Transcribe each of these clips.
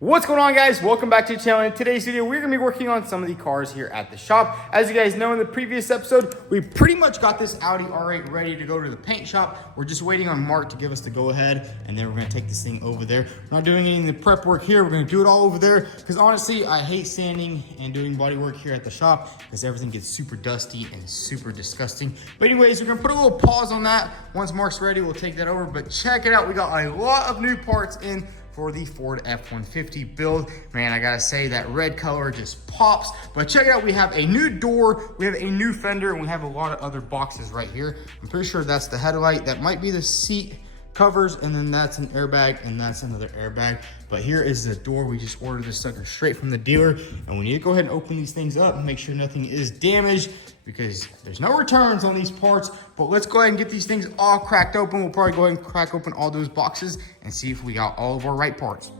What's going on, guys? Welcome back to the channel. In today's video, we're gonna be working on some of the cars here at the shop. As you guys know, in the previous episode, we pretty much got this Audi R8 ready to go to the paint shop. We're just waiting on Mark to give us the go ahead, and then we're gonna take this thing over there. We're not doing any of the prep work here. We're gonna do it all over there, because honestly, I hate sanding and doing body work here at the shop, because everything gets super dusty and super disgusting. But anyways, we're gonna put a little pause on that. Once Mark's ready, we'll take that over. But check it out, we got a lot of new parts in for the Ford F150 build. Man, I gotta say that red color just pops. But check it out, we have a new door, we have a new fender, and we have a lot of other boxes right here. I'm pretty sure that's the headlight, that might be the seat covers, and then that's an airbag, and that's another airbag. But here is the door. We just ordered this sucker straight from the dealer, and we need to go ahead and open these things up and make sure nothing is damaged, because there's no returns on these parts. But let's go ahead and get these things all cracked open. We'll probably go ahead and crack open all those boxes and see if we got all of our right parts.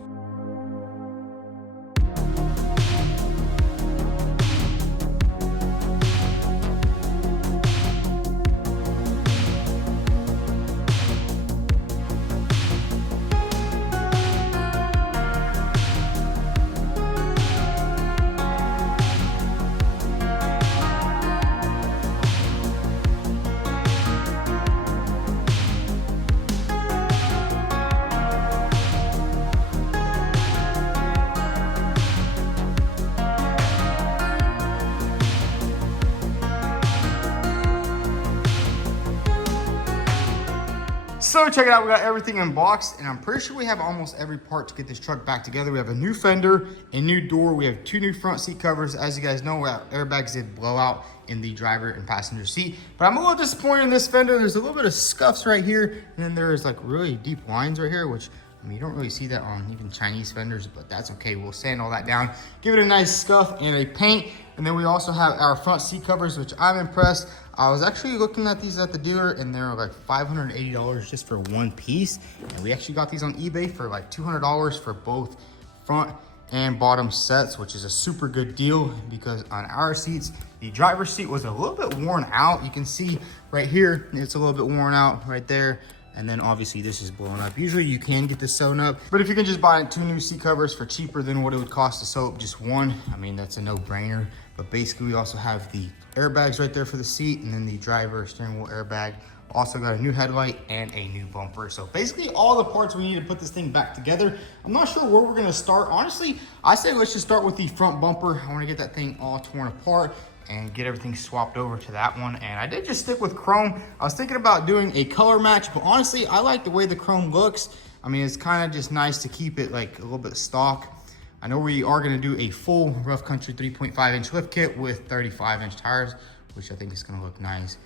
So check it out, we got everything unboxed, and I'm pretty sure we have almost every part to get this truck back together. We have a new fender, a new door, we have two new front seat covers. As you guys know, our airbags did blow out in the driver and passenger seat. But I'm a little disappointed in this fender. There's a little bit of scuffs right here, and then there's like really deep lines right here, which I mean, you don't really see that on even Chinese fenders, but that's okay. We'll sand all that down, give it a nice scuff and a paint. And then we also have our front seat covers, which I'm impressed. I was actually looking at these at the dealer, and they're like $580 just for one piece. And we actually got these on eBay for like $200 for both front and bottom sets, which is a super good deal, because on our seats, the driver's seat was a little bit worn out. You can see right here, it's a little bit worn out right there. And then obviously this is blown up. Usually you can get this sewn up, but if you can just buy two new seat covers for cheaper than what it would cost to sew up just one, I mean, that's a no-brainer. But basically we also have the airbags right there for the seat, and then the driver steering wheel airbag. Also got a new headlight and a new bumper. So basically all the parts we need to put this thing back together. I'm not sure where we're gonna start. Honestly, I say let's just start with the front bumper. I wanna get that thing all torn apart and get everything swapped over to that one. And I did just stick with chrome. I was thinking about doing a color match, but honestly, I like the way the chrome looks. I mean, it's kind of just nice to keep it like a little bit stock. I know we are gonna do a full Rough Country 3.5-inch lift kit with 35-inch tires, which I think is gonna look nice.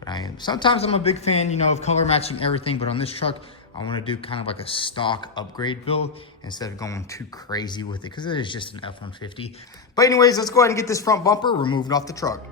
But sometimes I'm a big fan, you know, of color matching everything, but on this truck, I wanna do kind of like a stock upgrade build instead of going too crazy with it, because it is just an F-150. But anyways, let's go ahead and get this front bumper removed off the truck.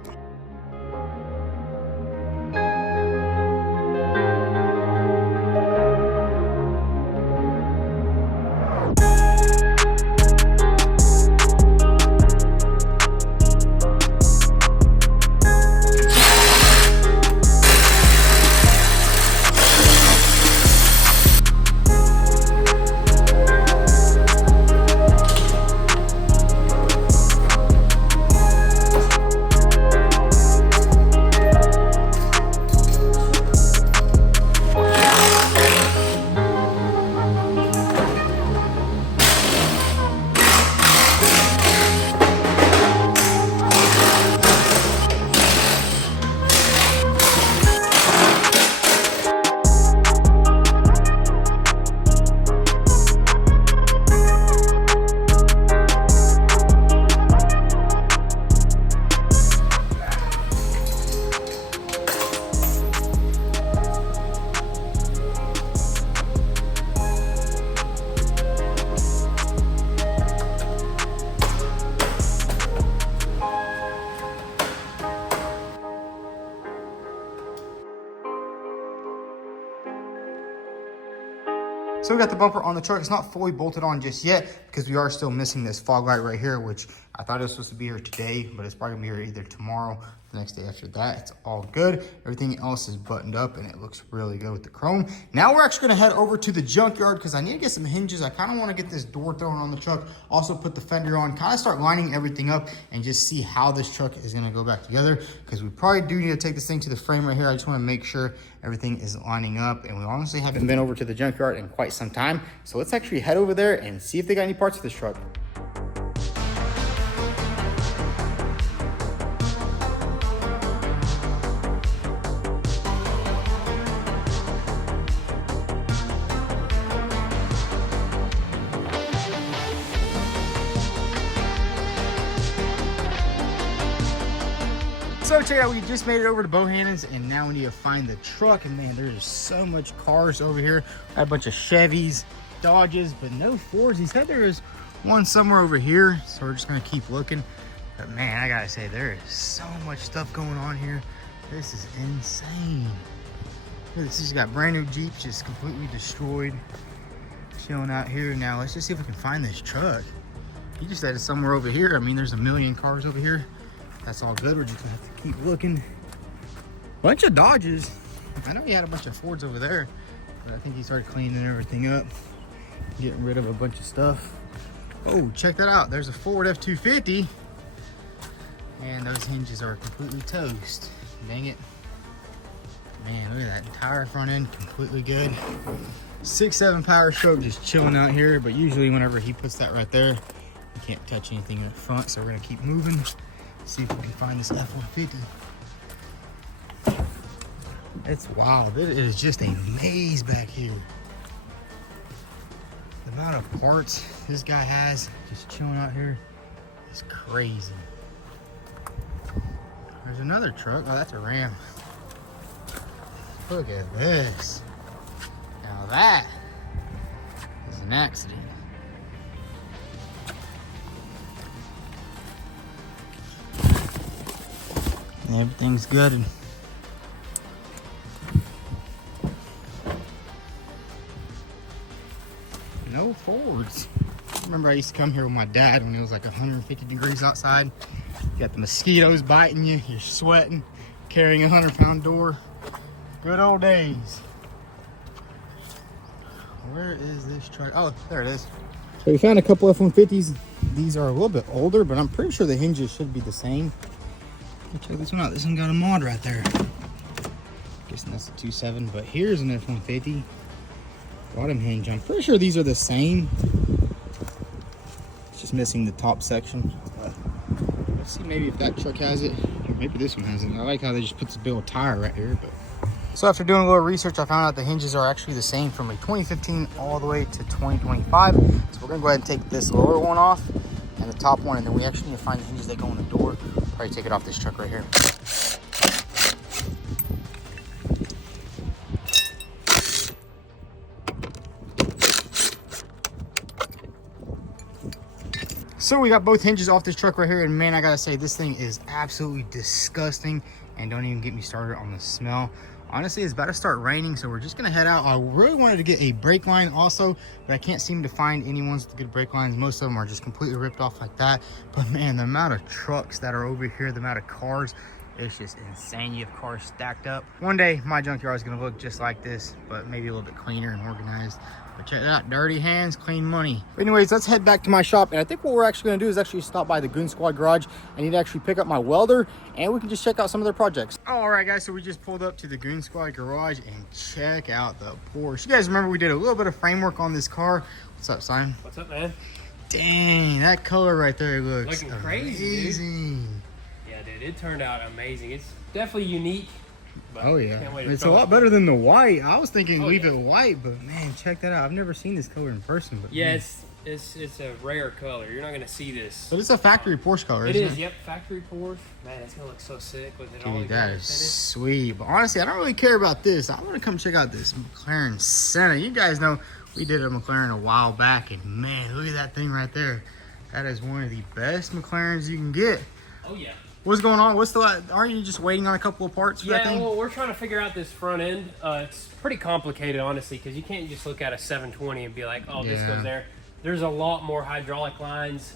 So we got the bumper on the truck. It's not fully bolted on just yet because we are still missing this fog light right here, which I thought it was supposed to be here today, but it's probably gonna be here either tomorrow, the next day after that. It's all good. Everything else is buttoned up and it looks really good with the chrome. Now we're actually gonna head over to the junkyard because I need to get some hinges. I kind of want to get this door thrown on the truck, also put the fender on, kind of start lining everything up and just see how this truck is gonna go back together, because we probably do need to take this thing to the frame right here. I just want to make sure everything is lining up, and we honestly haven't been over to the junkyard in quite some time. So let's actually head over there and see if they got any parts for this truck. So check it out, we just made it over to Bohannon's and now we need to find the truck. And man, there's so much cars over here. I have a bunch of Chevys, Dodges, but no Fords. He said there is one somewhere over here, so we're just gonna keep looking. But man, I gotta say, there is so much stuff going on here. This is insane. Look, this has got brand new Jeeps just completely destroyed, chilling out here. Now let's just see if we can find this truck. He just said it's somewhere over here. I mean, there's a million cars over here. That's all good. We're just gonna have to keep looking. Bunch of Dodges. I know he had a bunch of Fords over there, but I think he started cleaning everything up, getting rid of a bunch of stuff. Oh, check that out. There's a Ford F150, and those hinges are completely toast. Dang it. Man, look at that entire front end, completely good. 6.7 power stroke, just chilling out here, but usually whenever he puts that right there, you can't touch anything in the front, so we're gonna keep moving. See if we can find this F-150. It's wild. It is just a maze back here. The amount of parts this guy has just chilling out here is crazy. There's another truck. Oh, that's a Ram. Look at this. Now that is an accident. Everything's good. No Fords. I remember I used to come here with my dad when it was like 150 degrees outside. You got the mosquitoes biting you, you're sweating, carrying a 100-pound door. Good old days. Where is this truck? Oh, there it is. So we found a couple F-150s. These are a little bit older, but I'm pretty sure the hinges should be the same. Check this one out. This one got a mod right there. Guessing that's a 2.7, but here's an F-150 bottom hinge. I'm pretty sure these are the same. It's just missing the top section. But let's see, maybe if that truck has it, or maybe this one has it. I like how they just put this bill of tire right here. But so after doing a little research, I found out the hinges are actually the same from a 2015 all the way to 2025. So we're gonna go ahead and take this lower one off and the top one, and then we actually need to find the hinges that go in the door. Probably take it off this truck right here. So we got both hinges off this truck right here, and man, I gotta say, this thing is absolutely disgusting, and don't even get me started on the smell. Honestly, it's about to start raining, so we're just gonna head out. I really wanted to get a brake line also, but I can't seem to find any ones with good brake lines. Most of them are just completely ripped off like that. But man, the amount of trucks that are over here, the amount of cars, it's just insane. You have cars stacked up. One day, my junkyard is gonna look just like this, but maybe a little bit cleaner and organized. But check it out, dirty hands, clean money. But anyways, let's head back to my shop. And I think what we're actually gonna do is actually stop by the Goon Squad garage. I need to actually pick up my welder, and we can just check out some of their projects. All right, guys, so we just pulled up to the Goon Squad garage, and check out the Porsche. You guys remember we did a little bit of framework on this car. What's up, Simon? What's up, man? Dang, that color right there looks looking crazy, amazing. Yeah, dude, it turned out amazing. It's definitely unique. Oh yeah, it's a lot better than the white. I was thinking leave it white, but man, check that out. I've never seen this color in person. But yeah, man, it's a rare color. You're not gonna see this. But it's a factory Porsche color. It isn't is. Yep, factory Porsche. Man, it's gonna look so sick with it all. Dude, that is sweet. But honestly, I don't really care about this. I want to come check out this McLaren Senna. You guys know we did a McLaren a while back, and man, look at that thing right there. That is one of the best McLarens you can get. Oh yeah. What's going on? Aren't you just waiting on a couple of parts for that thing? Yeah, well, we're trying to figure out this front end. It's pretty complicated, honestly, because you can't just look at a 720 and be like, oh, this goes there. There's a lot more hydraulic lines.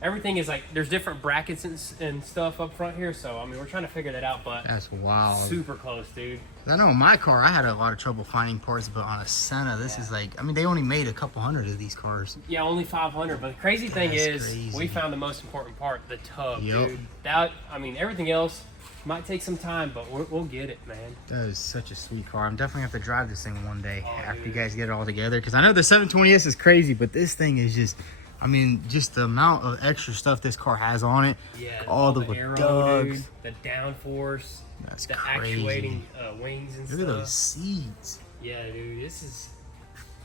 everything is like, there's different brackets and stuff up front here. So, I mean, we're trying to figure that out, but that's wild. Super close, dude. I know in my car, I had a lot of trouble finding parts, but on a Senna, this is like, I mean, they only made a couple hundred of these cars. Yeah, only 500. But the crazy thing is, crazy. we found the most important part, the tub, Yep. dude. That, I mean, everything else might take some time, but we'll get it, man. That is such a sweet car. I'm definitely going to have to drive this thing one day after dude. you guys get it all together. Because I know the 720S is crazy, but this thing is just, I mean, just the amount of extra stuff this car has on it. Yeah, all the aero, dugs. dude, the downforce, That's the crazy. actuating wings and stuff. Look at those seats. Yeah, dude, this is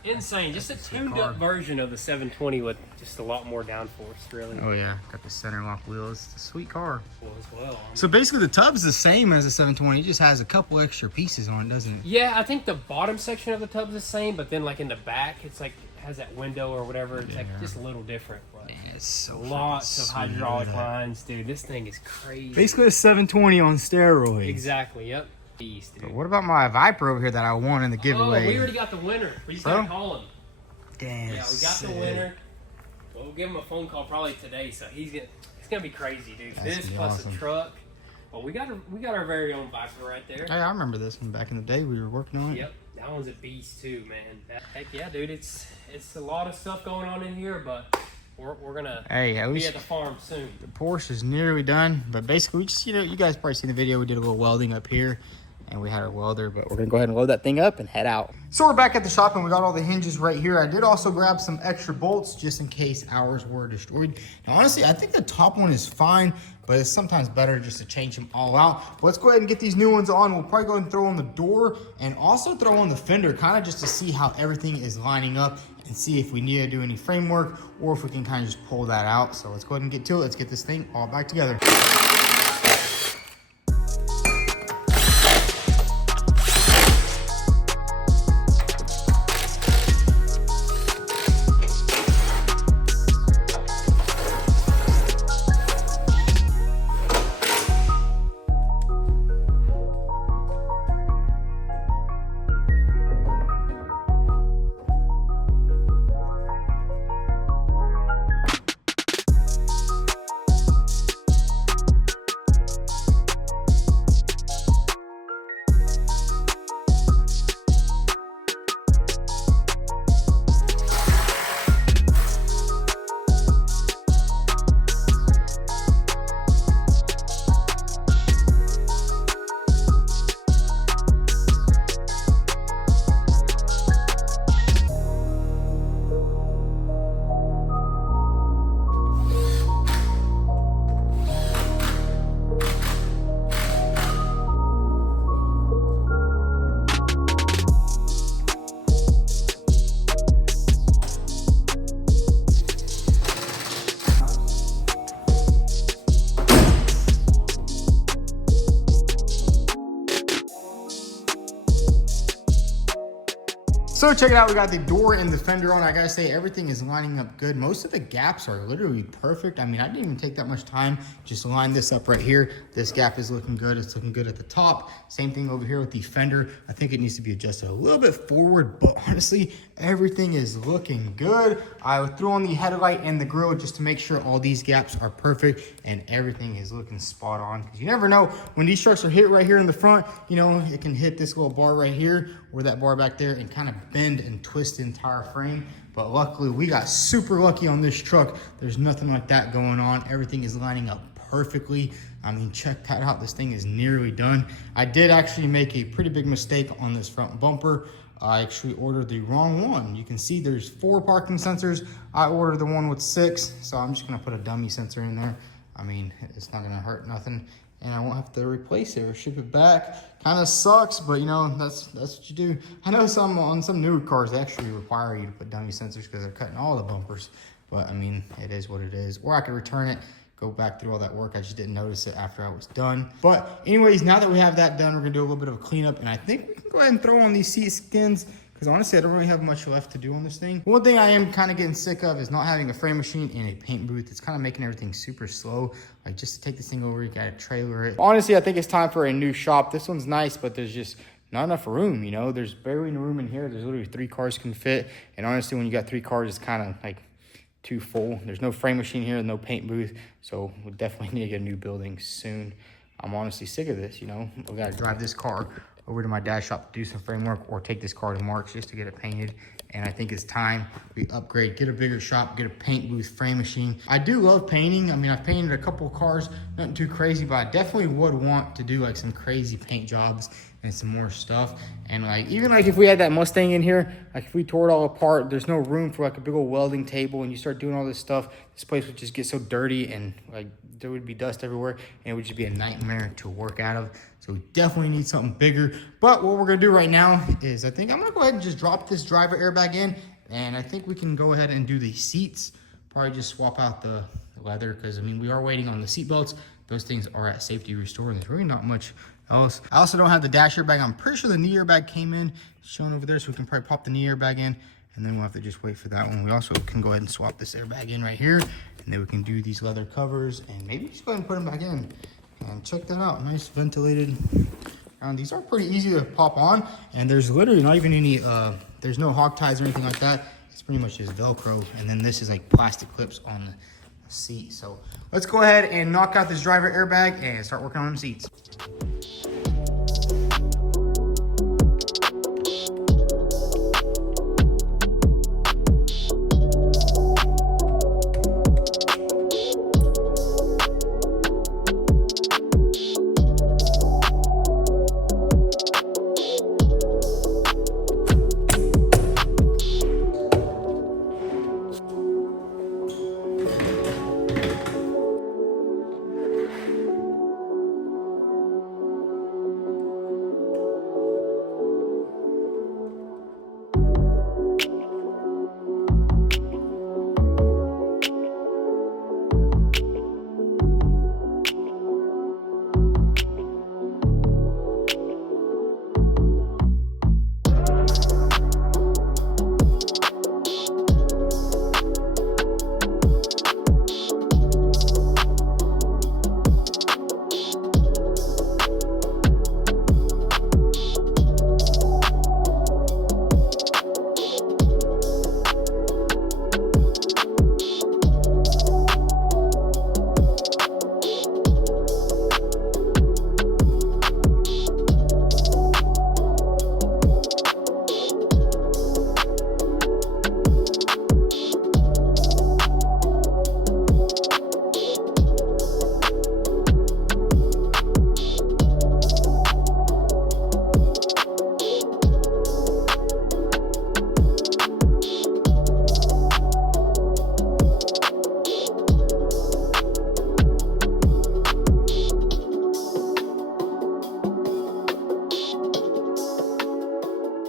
insane. Just a That's a tuned car. up version of the 720 with just a lot more downforce, really. Oh yeah, got the center lock wheels. It's a sweet car. Cool as well. I mean, So basically the tub's the same as the 720. It just has a couple extra pieces on it, doesn't it? yeah, I think the bottom section of the tub's the same, but then like in the back, it's like has that window or whatever. It's like just a little different. But Yeah, it's so lots of fucking sweet. hydraulic lines, dude. This thing is crazy. Basically a 720 on steroids. Exactly. Yep. Beast, dude. But what about my Viper over here that I won in the giveaway? Oh, we already got the winner. We just Bro? gotta call him. Damn. Yeah, we got the winner. Well, we'll give him a phone call probably today, so it's gonna be crazy, dude. That's This gonna be plus awesome. the truck. Well, we got our very own Viper right there. Hey, I remember this one back in the day. We were working on it. Yep, that one's a beast too, man. Heck yeah, dude. It's a lot of stuff going on in here, but we're gonna Hey, at be least at the farm soon. the Porsche is nearly done. But basically, we just, you guys probably seen the video. We did a little welding up here, and we had our welder. But we're gonna go ahead and load that thing up and head out. So we're back at the shop, and we got all the hinges right here. I did also grab some extra bolts just in case ours were destroyed. Now, honestly, I think the top one is fine, but it's sometimes better just to change them all out. But let's go ahead and get these new ones on. We'll probably go ahead and throw on the door and also throw on the fender, kind of just to see how everything is lining up and see if we need to do any framework or if we can kind of just pull that out. So let's go ahead and get to it. Let's get this thing all back together. So check it out, we got the door and the fender on. I gotta say, everything is lining up good. Most of the gaps are literally perfect. I mean, I didn't even take that much time, just line this up right here. This gap is looking good. It's looking good at the top. Same thing over here with the fender. I think it needs to be adjusted a little bit forward, but honestly, everything is looking good. I threw on the headlight and the grille just to make sure all these gaps are perfect and everything is looking spot on. Because you never know, when these trucks are hit right here in the front, you know, it can hit this little bar right here or that bar back there and kind of bend and twist the entire frame. But luckily, we got super lucky on this truck. There's nothing like that going on. Everything is lining up perfectly. I mean, check that out. This thing is nearly done. I did actually make a pretty big mistake on this front bumper. I actually ordered the wrong one. You can see there's 4 parking sensors. I ordered the one with 6, so I'm just gonna put a dummy sensor in there. I mean, it's not gonna hurt nothing, and I won't have to replace it or ship it back. Kind of sucks, but you know, that's what you do. I know on some newer cars, they actually require you to put dummy sensors because they're cutting all the bumpers. But I mean, it is what it is. Or I could return it, go back through all that work. I just didn't notice it after I was done. But anyways, now that we have that done, we're gonna do a little bit of a cleanup, and I think we can go ahead and throw on these seat skins, because honestly, I don't really have much left to do on this thing. One thing I am kind of getting sick of is not having a frame machine and a paint booth. It's kind of making everything super slow. Like, just to take this thing over, you gotta trailer it. Honestly, I think it's time for a new shop. This one's nice, but there's just not enough room, you know? There's barely any room in here. There's literally 3 cars can fit. And honestly, when you got 3 cars, it's kind of like, too full. There's no frame machine here, no paint booth, so we'll definitely need to get a new building soon. I'm honestly sick of this, you know. We gotta drive this car over to my dad's shop to do some framework or take this car to Mark's just to get it painted. And I think it's time we upgrade, get a bigger shop, get a paint booth, frame machine. I do love painting. I mean, I've painted a couple of cars, nothing too crazy, but I definitely would want to do like some crazy paint jobs and some more stuff. And like, even like if we had that Mustang in here, like if we tore it all apart, there's no room for like a big old welding table, and you start doing all this stuff, this place would just get so dirty and like there would be dust everywhere, and it would just be a nightmare to work out of. So we definitely need something bigger. But what we're gonna do right now is I think I'm gonna go ahead and just drop this driver airbag in, and I think we can go ahead and do the seats. Probably just swap out the leather, because I mean, we are waiting on the seat belts. Those things are at safety restore, and there's really not much else. I also don't have the dash airbag. I'm pretty sure the knee airbag came in, it's shown over there, so we can probably pop the knee airbag in, and then we'll have to just wait for that one. We also can go ahead and swap this airbag in right here, and then we can do these leather covers, and maybe just go ahead and put them back in. And check that out, nice ventilated. These are pretty easy to pop on, and there's literally not even any, there's no hog ties or anything like that. It's pretty much just Velcro, and then this is like plastic clips on the seat. So let's go ahead and knock out this driver airbag and start working on them seats.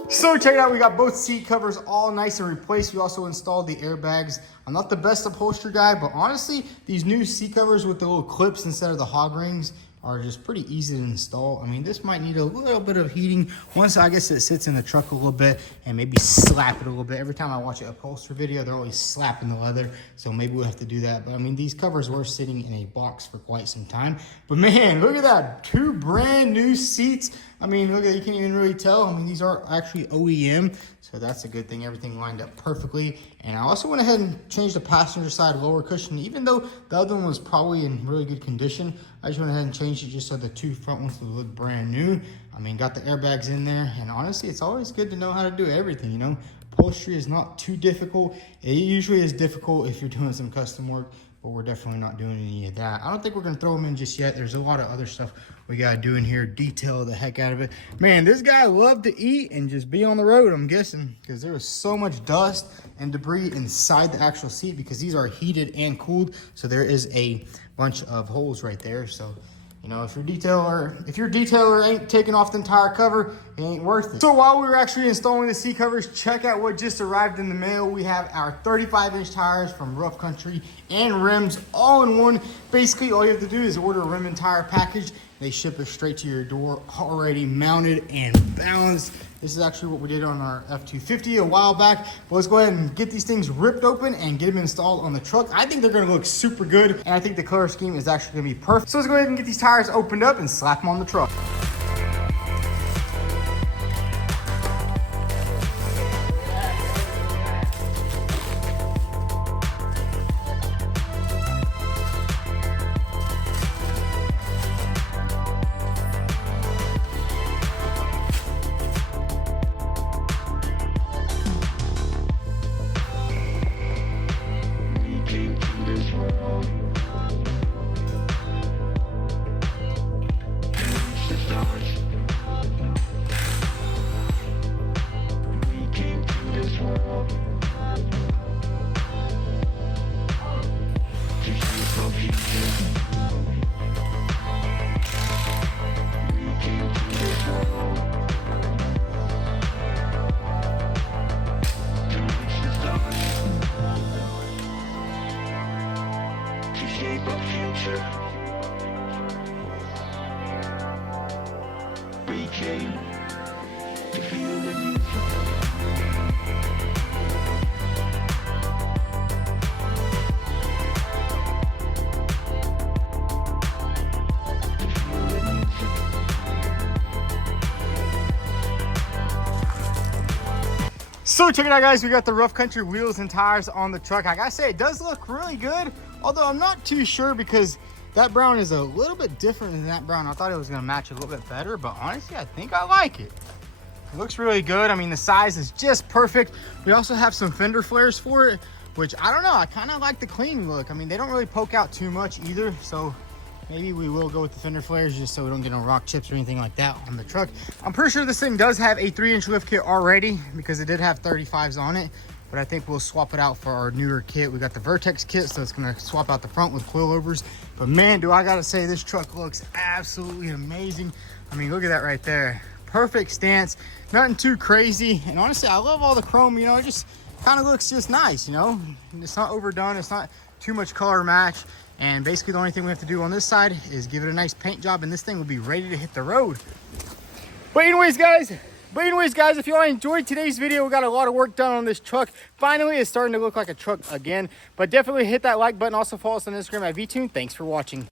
So check it out, we got both seat covers all nice and replaced. We also installed the airbags. I'm not the best upholstery guy, but honestly, these new seat covers with the little clips instead of the hog rings are just pretty easy to install. I mean, this might need a little bit of heating once I guess it sits in the truck a little bit, and maybe slap it a little bit. Every time I watch an upholstery video, they're always slapping the leather, so maybe we'll have to do that. But I mean, these covers were sitting in a box for quite some time. But man, look at that, 2 brand new seats. I mean, look at that, you can't even really tell. I mean, these are actually OEM, so that's a good thing. Everything lined up perfectly. And I also went ahead and changed the passenger side lower cushion, even though the other one was probably in really good condition. I just went ahead and changed it just so the 2 front ones would look brand new. I mean, got the airbags in there, and honestly, it's always good to know how to do everything, you know? Upholstery is not too difficult. It usually is difficult if you're doing some custom work, but we're definitely not doing any of that. I don't think we're gonna throw them in just yet. There's a lot of other stuff we gotta do in here, detail the heck out of it. Man, this guy loved to eat and just be on the road, I'm guessing, because there was so much dust and debris inside the actual seat because these are heated and cooled. So there is a bunch of holes right there. So, you know, if your detailer ain't taking off the entire cover, it ain't worth it. So while we were actually installing the seat covers, check out what just arrived in the mail. We have our 35-inch tires from Rough Country and rims all in one. Basically, all you have to do is order a rim and tire package. They ship it straight to your door, already mounted and balanced. This is actually what we did on our F250 a while back. But let's go ahead and get these things ripped open and get them installed on the truck. I think they're gonna look super good, and I think the color scheme is actually gonna be perfect. So let's go ahead and get these tires opened up and slap them on the truck. So check it out, guys, we got the rough country wheels and tires on the truck. I gotta say, it does look really good, although I'm not too sure because that brown is a little bit different than that brown. I thought it was gonna match a little bit better, but honestly, I think I like it. It looks really good. I mean, the size is just perfect. We also have some fender flares for it, which I don't know, I kind of like the clean look. I mean, they don't really poke out too much either, so maybe we will go with the fender flares just so we don't get no rock chips or anything like that on the truck. I'm pretty sure this thing does have a 3-inch lift kit already because it did have 35s on it, but I think we'll swap it out for our newer kit. We got the Vertex kit, so it's gonna swap out the front with coilovers. But man, do I gotta say, this truck looks absolutely amazing. I mean, look at that right there. Perfect stance, nothing too crazy. And honestly, I love all the chrome, you know, it just kind of looks just nice, you know? It's not overdone, it's not too much color match. And basically the only thing we have to do on this side is give it a nice paint job and this thing will be ready to hit the road. But anyways, guys, if you all enjoyed today's video, we got a lot of work done on this truck. Finally, it's starting to look like a truck again. But definitely hit that like button. Also follow us on Instagram at vTuned. Thanks for watching.